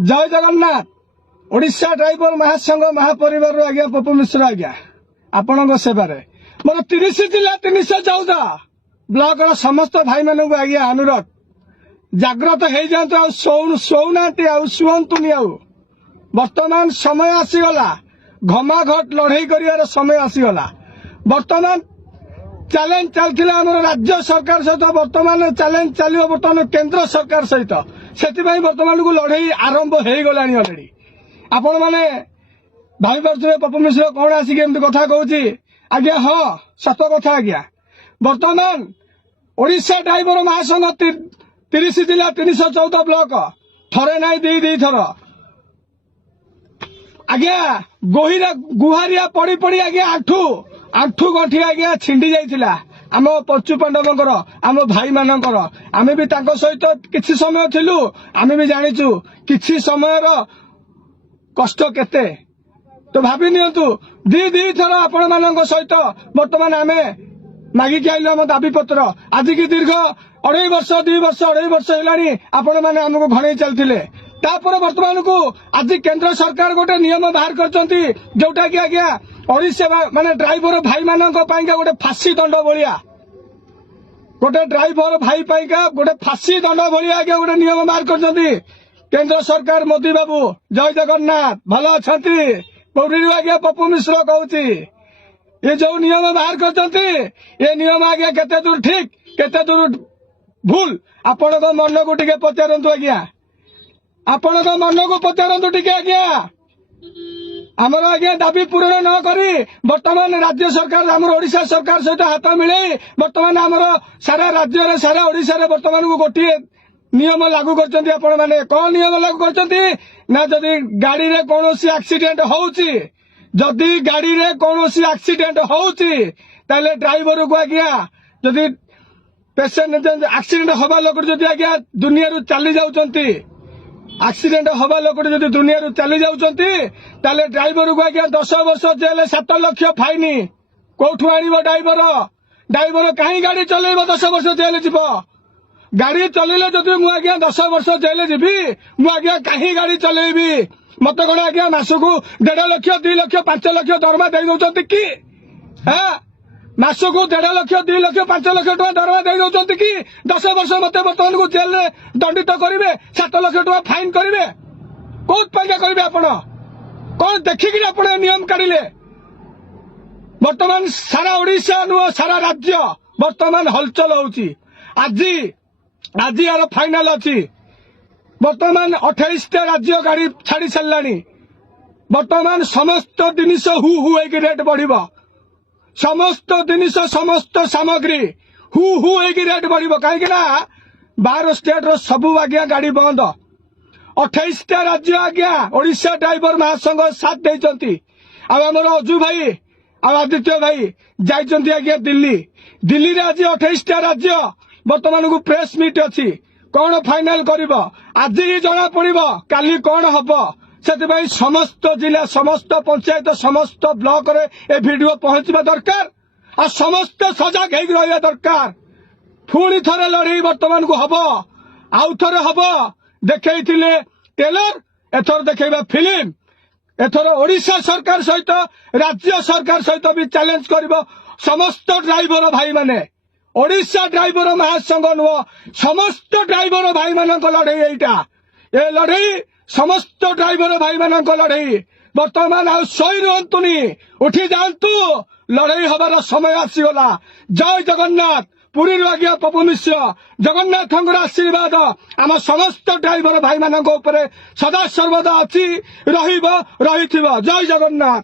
जय जगन्नाथ। ओडिशा ड्राइवर महासंघ महापरिवार आज्ञा पप्पू मिश्र आज्ञा आपण सेवार मोर 30 जिला 314 ब्लॉक समस्त भाई मानू आज्ञा अनुरोध जाग्रत हो जातु शोना शुंतुनि वर्तमान समय आसीगला घमाघट लड़ई कर समय आसीगला। वर्तमान चैलेंज चलता आम राज्य सरकार सहित वर्तमान चैलेंज चलो बर्तमान केंद्र सरकार सहित से वर्तमान को लड़ई आरंभ हो गला अलरेडी। आपण मैंने भाई पारे पप्पू मिश्र कौन आसिक एमती कथा कहूँ आज्ञा हाँ सत कथा आज्ञा। वर्तमान ओडिशा ड्राइवर महासंघ 30 जिला 314 ब्लॉक थरे ना दी थर आज्ञा गुहारिया पड़ी पड़ी आज्ञा आंठू गंठी आज्ञा छिंडी जाइथिला आम पचु पांडवंकर आम भाई मानकर आमे भी तांको सहित किछि समय थिलु आमे भी जानिचु किछि समयर कष्ट केते तो भाभी नियंतु दी थर आपण मानक सहित वर्तमान आमे मागिक आइलु आम दाबी पत्र आज की दीर्घ 2.5 वर्ष 2 वर्ष 2.5 वर्ष हेलानी आपण माने हमको घणई चलथिले तापर वर्तमान को आज केंद्र सरकार गोटे नियम बाहर करचंती जोटा कि आज्ञा ओडिशा माने ड्राइवर भाई मानक पाइका गोटे फांसी दंड भलिया गोटे ड्राइवर भाई पाइका गोटे फांसी दंड भलिया आज्ञा गोटे नियम बाहर करचंती केंद्र सरकार मोदी बाबू जय जगन्नाथ भल अछंती पुरी आज्ञा पप्पू मिश्र कहूची ये जो नियम बाहर करचंती ये नियम आज्ञा केते दूर ठीक केते दूर भूल आपण मन को टिके पचारंतु आज्ञा आपण मन को पचारंतु टिके आज्ञा आमर आज्ञा दाबी पूरण न करी वर्तमान राज्य सरकार आमर ओडिशा सरकार सहित हाथ मिले वर्तमान आमर सारा राज्य सारा ओडिशा रे वर्तमान को गोटे नियम लागू करचंती आपण माने कौन नियम लागू करचंती ना जदि गाड़ी रे कोनोसी एक्सीडेंट होउची जदि गाड़ी रे कोनोसी एक्सीडेंट होउची ताले ड्राइवर को आज्ञा जदि पेशेंट एक्सीडेंट हवा लोक जदि आज्ञा दुनिया रु चली जाउचंती एक्सीडेंट हवा लोक जदि दुनिया रु चली जाउचंती ताले ड्राइवर को आज्ञा 10 वर्ष जेल 7 लाख फाइन कोठु आनिबो ड्राइवर कहीं गाड़ी चलेबो 10 वर्ष जेल जीवो गाड़ी चलेले जदि मु आज्ञा 10 वर्ष जेल जीवी मु आज्ञा कहीं गाड़ी चलेबी मत कौन आज्ञा मासकू 1.5 लाख 2 लाख 5 लाख दरमा दे दउचंती कि हां मासकू 1.5 लाख 2 लाख 5 लाख टका दरमा दे दउचंती कि 10 वर्ष मत वर्तमान को जेल रे दंडित करिवे 7 लाख टका फाइन करिवे कोत पाइका करिवे आपण कौन देखिक आपण नियम काढिले वर्तमान सारा ओडिशा नु सारा राज्य वर्तमान हलचल होउची आज यार फाइनाल अच्छी वर्तमान 28 टा राज्य गाड़ी छाड़ी सारानी वर्तमान समस्त जिनिस हु रेट बढ़ समस्त जिनिस समस्त सामग्री हु रेट बढ़ कहीं 12 स्टेट रो सबू आज्ञा गाड़ी बंद 28 टा राज्य आज्ञा ओडिशा ड्राइवर महासंघ साथ देइचंती आमर अजू भाई आदित्य भाई जाइचंती आज्ञा दिल्ली रे आज 28 टा राज्य वर्तमान को प्रेस मीट अच्छी कौन फाइनाल कर आज ही जना पड़ काली कौन हम से समस्त जिला समस्त पंचायत समस्त ब्लॉक रे ए वीडियो पहुंचवा दरकार और समस्त सजग हो रहा दरकार पुणी थे लड़ई वर्तमान को हम आउ थे हम देखई टेलर एथर देखा फिल्म एथर ओडिशा सरकार सहित राज्य सरकार सहित भी चैलेंज कर समस्त ड्राइवर भाई माने ओडिशा ड्राइवर महासंघ नुह समस्त ड्राइवर भाई मानक लड़ई एटा ए लड़ई समस्त ड्राइवर भाई मानक लड़ई वर्तमान आ शई रुहतुनी उठी जातु लड़ई हबार समय आसीगला। जय जगन्नाथ पुरी आज्ञा पप्पू मिश्र जगन्नाथ आशीर्वाद आम समस्त ड्राइवर भाई मानक ऊपर सदा सर्वदा अच्छी रही जय जगन्नाथ।